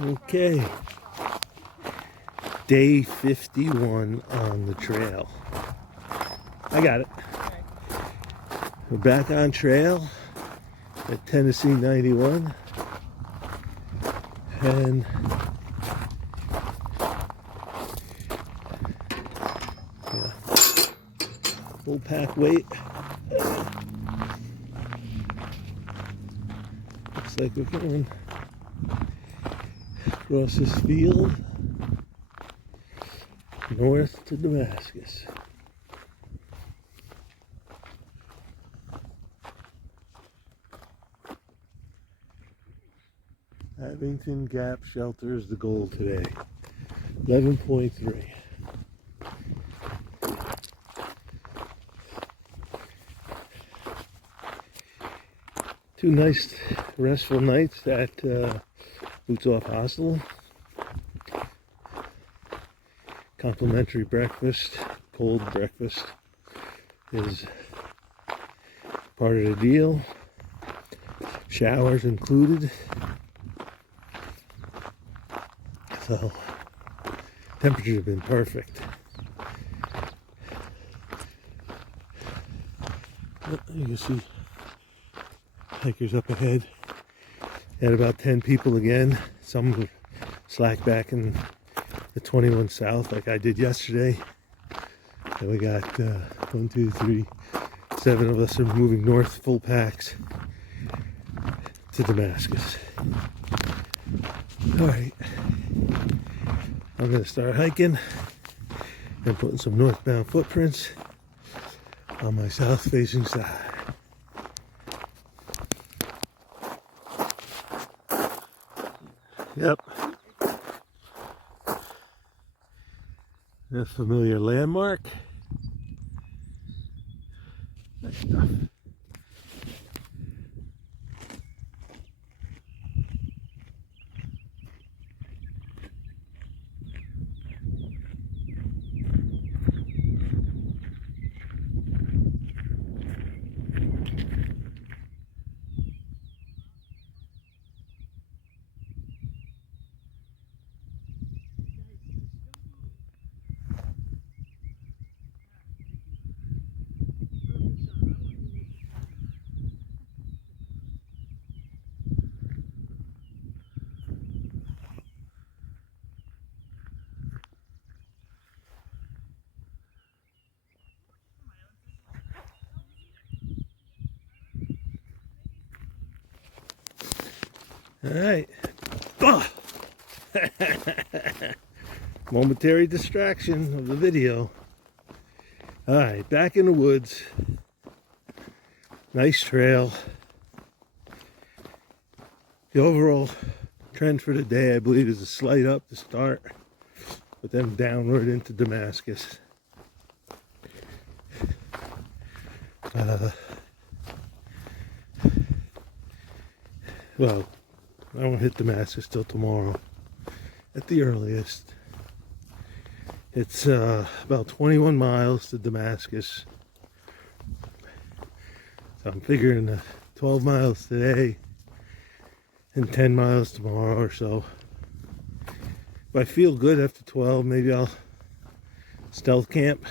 Okay, day 51 on the trail. I got it. We're back on trail at Tennessee 91, and yeah, full pack weight. Looks like we're going across this field north to Damascus. Abington Gap Shelter is the goal today. 11.3. Two nice restful nights at Boots Off Hostel. Complimentary breakfast, cold breakfast is part of the deal. Showers included. So temperatures have been perfect. You can see hikers up ahead. Had about 10 people again. Some slack back in the 21 South like I did yesterday. And we got 1, 2, 3, 7 of us are moving north full packs to Damascus. Alright, I'm going to start hiking and putting some northbound footprints on my south facing side. Yep. A familiar landmark. Nice stuff. All right. Momentary distraction of the video. All right, back in the woods. Nice trail. The overall trend for the day, I believe, is a slight up to start, but then downward into Damascus. Well, I won't hit Damascus till tomorrow at the earliest. It's about 21 miles to Damascus. So I'm figuring 12 miles today and 10 miles tomorrow or so. If I feel good after 12, maybe I'll stealth camp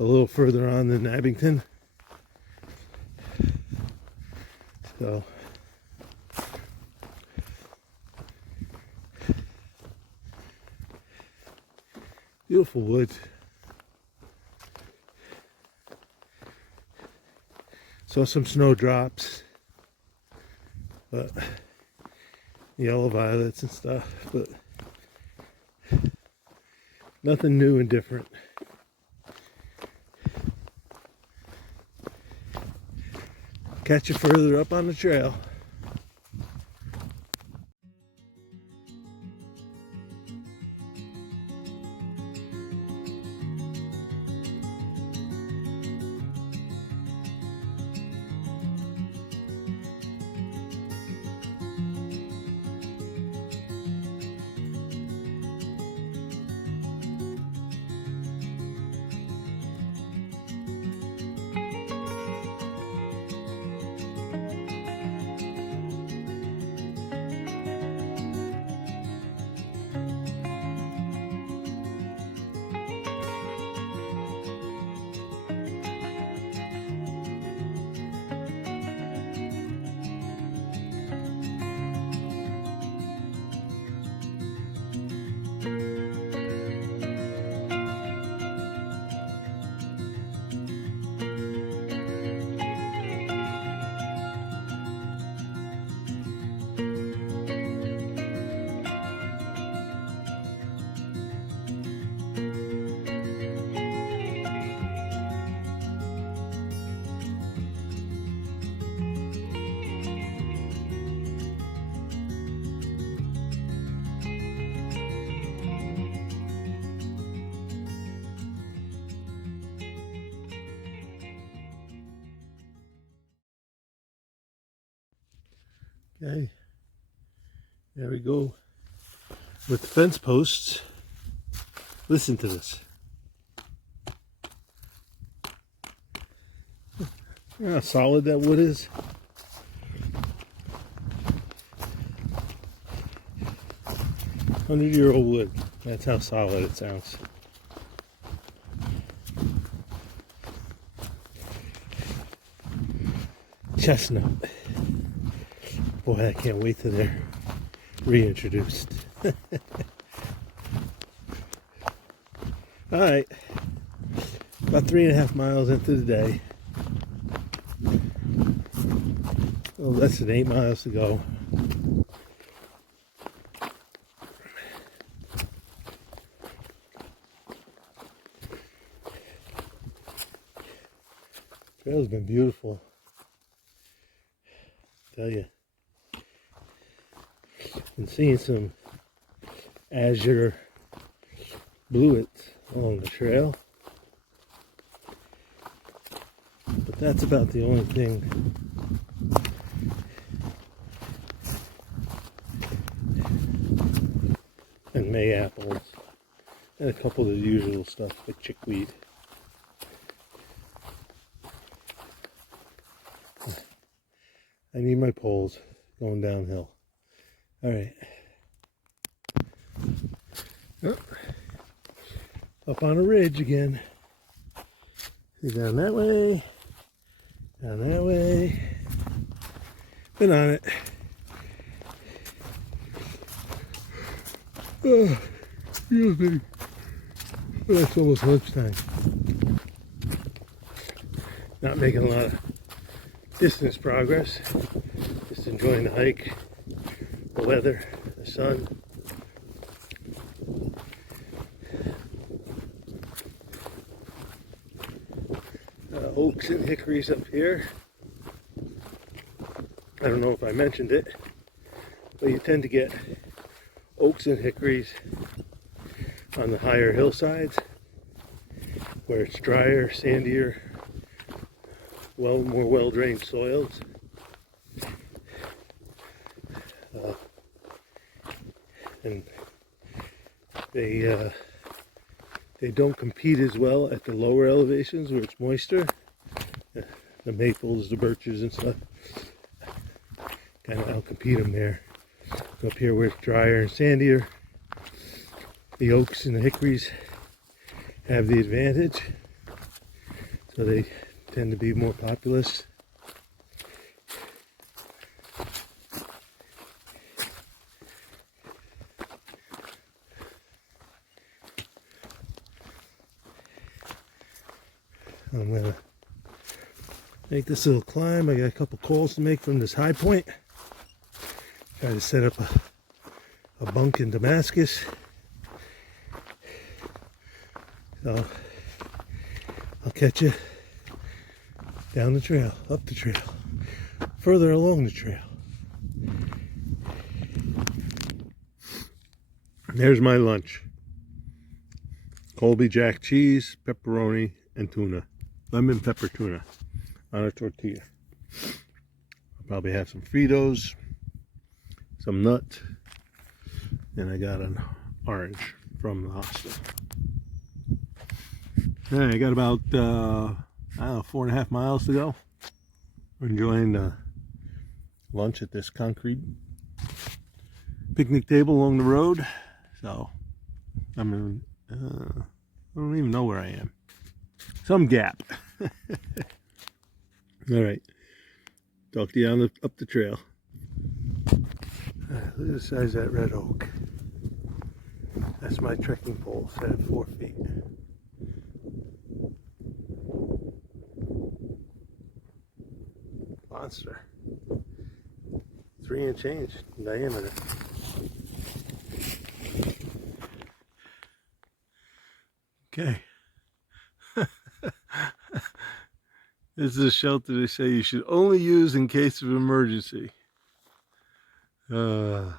a little further on than Abington. So beautiful woods. Saw some snowdrops, but yellow violets and stuff, but nothing new and different. Catch you further up on the trail. Okay, there we go. With the fence posts, listen to this. You know how solid that wood is? Hundred-year-old wood. That's how solid it sounds. Chestnut. Boy, I can't wait till they're reintroduced. Alright, about 3.5 miles into the day. Well, less than 8 miles to go. Trail's been beautiful. Tell you. Been seeing some azure bluets along the trail, but that's about the only thing. And May apples and a couple of the usual stuff like chickweed. I need my poles going downhill. All right. Oh, up on a ridge again. Down that way. Down that way. Been on it. Oh, excuse me. Well, it's almost lunchtime. Not making a lot of distance progress. Just enjoying the hike, the weather, the sun. Oaks and hickories up here. I don't know if I mentioned it, but you tend to get oaks and hickories on the higher hillsides where it's drier, sandier, more well-drained soils. And they don't compete as well at the lower elevations where it's moister. The maples, the birches and stuff kind of outcompete them there. So up here where it's drier and sandier, the oaks and the hickories have the advantage. So they tend to be more populous. I'm gonna make this little climb. I got a couple calls to make from this high point. Try to set up a bunk in Damascus. So I'll catch you down the trail, up the trail, further along the trail. There's my lunch. Colby Jack cheese, pepperoni, and tuna. Lemon pepper tuna on a tortilla. I'll probably have some Fritos, some nuts, and I got an orange from the hospital. All right, I got about, I don't know, 4.5 miles to go. We're enjoying the lunch at this concrete picnic table along the road. So, I'm in, I don't even know where I am. Some gap. All right. Talk to you up the trail. Look at the size of that red oak. That's my trekking pole set at 4 feet. Monster. 3 and change in diameter. Okay. This is a shelter they say you should only use in case of emergency. Looks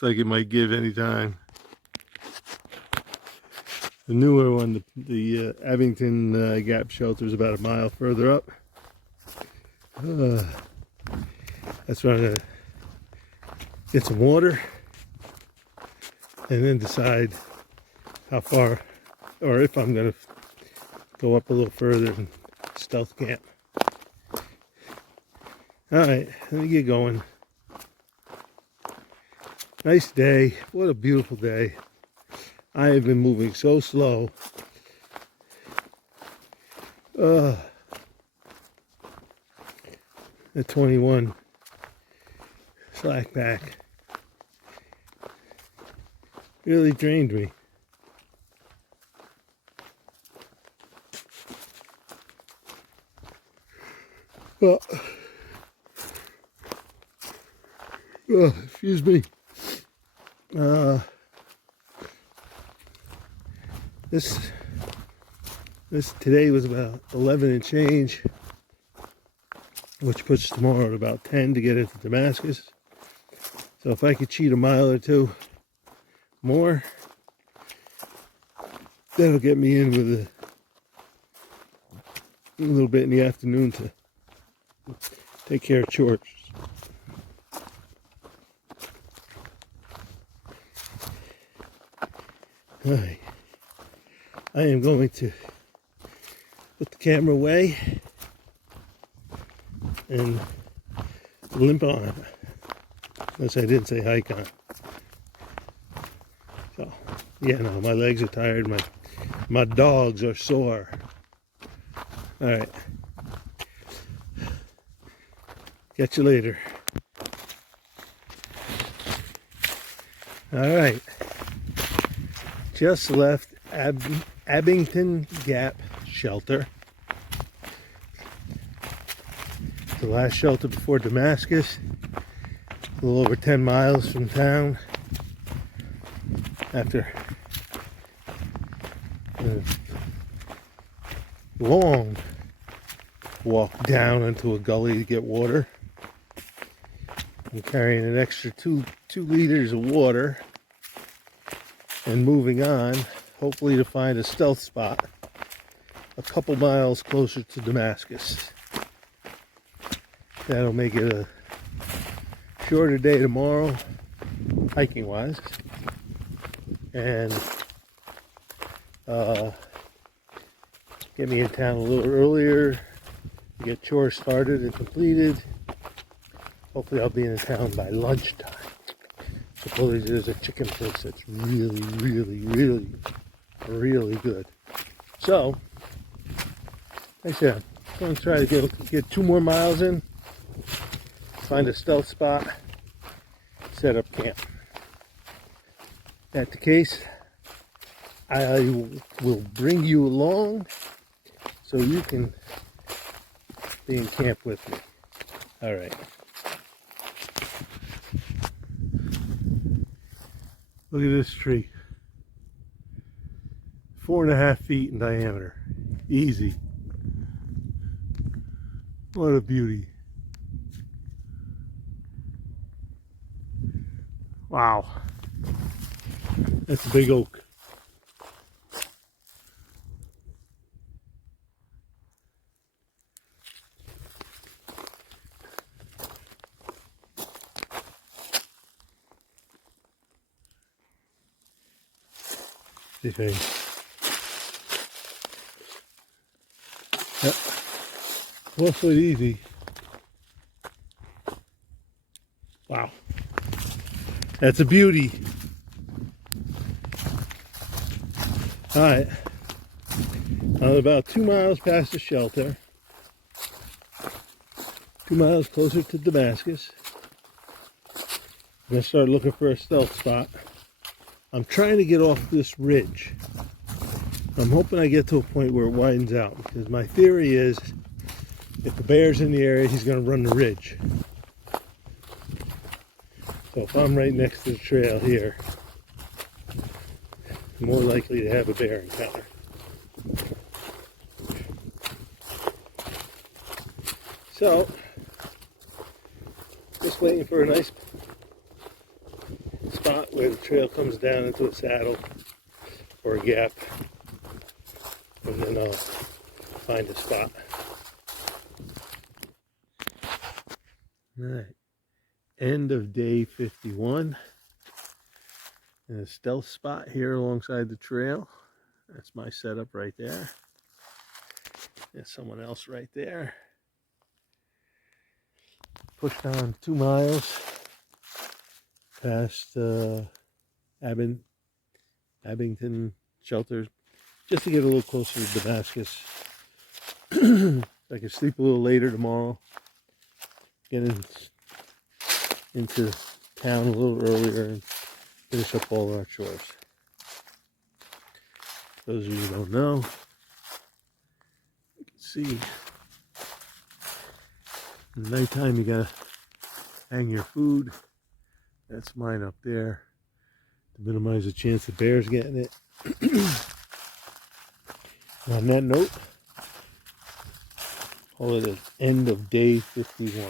like it might give any time. The newer one, the Abington Gap shelter, is about a mile further up. That's where I'm gonna get some water and then decide how far, or if I'm gonna go up a little further and stealth camp. Alright, let me get going. Nice day. What a beautiful day. I have been moving so slow. The 21 slack back really drained me. Well, excuse me. This today was about 11 and change, which puts tomorrow at about 10 to get into Damascus. So if I could cheat a mile or two more, that'll get me in with a little bit in the afternoon to take care of chores. Alright, I am going to put the camera away and limp on it. Unless I didn't say hike on. So, yeah, no, my legs are tired. My dogs are sore. Alright. Catch you later. Alright. Just left Abington Shelter. The last shelter before Damascus. A little over 10 miles from town. After a long walk down into a gully to get water. I'm carrying an extra two liters of water and moving on, hopefully to find a stealth spot a couple miles closer to Damascus. That'll make it a shorter day tomorrow, hiking wise, and get me in town a little earlier to get chores started and completed. Hopefully I'll be in town by lunchtime. Supposedly there's a chicken place that's really good. So, like I said, I'm going to try to get 2 more miles in, find a stealth spot, set up camp. If that's the case, I will bring you along so you can be in camp with me. All right. Look at this tree. 4.5 feet in diameter. Easy. What a beauty. Wow. That's a big oak. Yep. 4 foot easy. Wow. That's a beauty. Alright. I'm about 2 miles past the shelter. 2 miles closer to Damascus. I'm going to start looking for a stealth spot. I'm trying to get off this ridge. I'm hoping I get to a point where it widens out, because my theory is if the bear's in the area, he's going to run the ridge. So if I'm right next to the trail here, I'm more likely to have a bear encounter. So, just waiting for a nice spot where the trail comes down into a saddle or a gap, and then I'll find a spot. All right. End of day 51. In a stealth spot here alongside the trail. That's my setup right there. There's someone else right there. Pushed on 2 miles past Abington Shelter, just to get a little closer to Damascus. I can sleep a little later tomorrow. Get into town a little earlier and finish up all our chores. Those of you who don't know, you can see in the nighttime you gotta hang your food. That's mine up there to minimize the chance of bears getting it. On that note, call it an end of day 51.